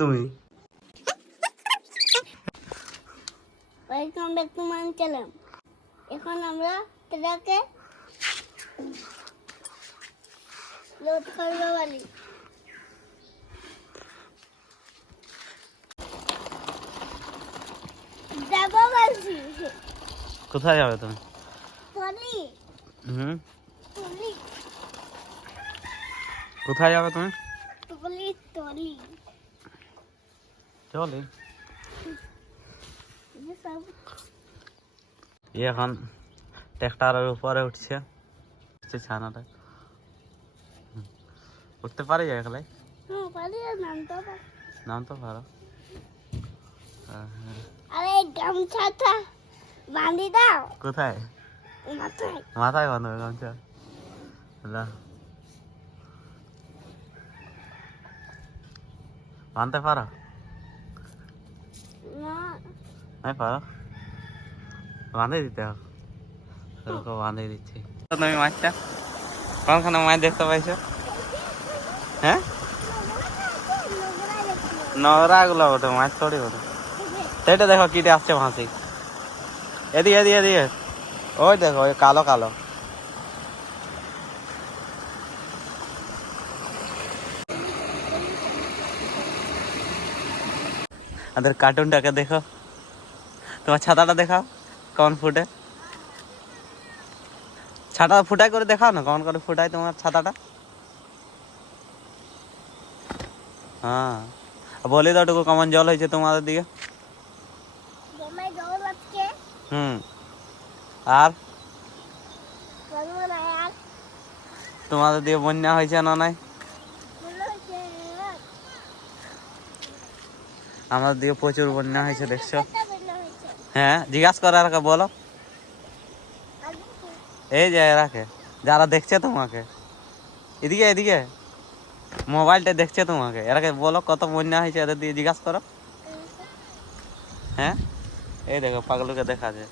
তুমি welcome back to my channel এখন আমরা ট্রাকে লোড করব বলি। যাব বলছি। কোথায় যাবে তুমি? টলি হুম? টলি কোথায় যাবে তুমি? টলি টলি চলে এখন ট্র্যাক্টরের উপরে উঠছে। উঠছে ছানাটা। উঠতে পারি একলাই নাম তো পারি। আরে গামছাটা বাঁধি দাও। কোথায়? মাথায়। মাথায় বাঁধবে গামছা? না। বাঁধতে পারো? নাই পারো। বাঁধে দিতে হবে। ওরকম দিচ্ছি। তুমি মাছটা। কোনখানে মাছ দেখতে পাইছো? হ্যাঁ? নোংরা গুলো মাছ থোড়ি ওঠে সেইটা দেখো কিটে আসছে ভাসি এদিকে এদিকে এদিকে। ওই দেখো, ওই কালো কালো। আমাদের কার্টুনটাকে দেখো। তোমার ছাতাটা দেখাও কেমন ফুটে? ছাতা ফুটাই করে দেখাও না কেমন করে ফুটাই তোমার ছাতাটা? হ্যাঁ বলে দাও টুকু কেমন জল হয়েছে তোমাদের দিকে। হুম আর? তোমাদের দিকে বন্যা হয়েছে না নাই? আমাদের দিকে প্রচুর বন্যা হয়েছে দেখছ? হ্যাঁ জিজ্ঞাসা করে আর বলো। এই যে রাখে, যারা দেখছে তোমাকে। এদিকে এদিকে। মোবাইলটা দেখছে তোমাকে। এরাকে বলো কত বন্যা হয়েছে এদের দিয়ে জিজ্ঞাসা করো। হ্যাঁ? এই দেখো, পাগলুকে দেখা যায়।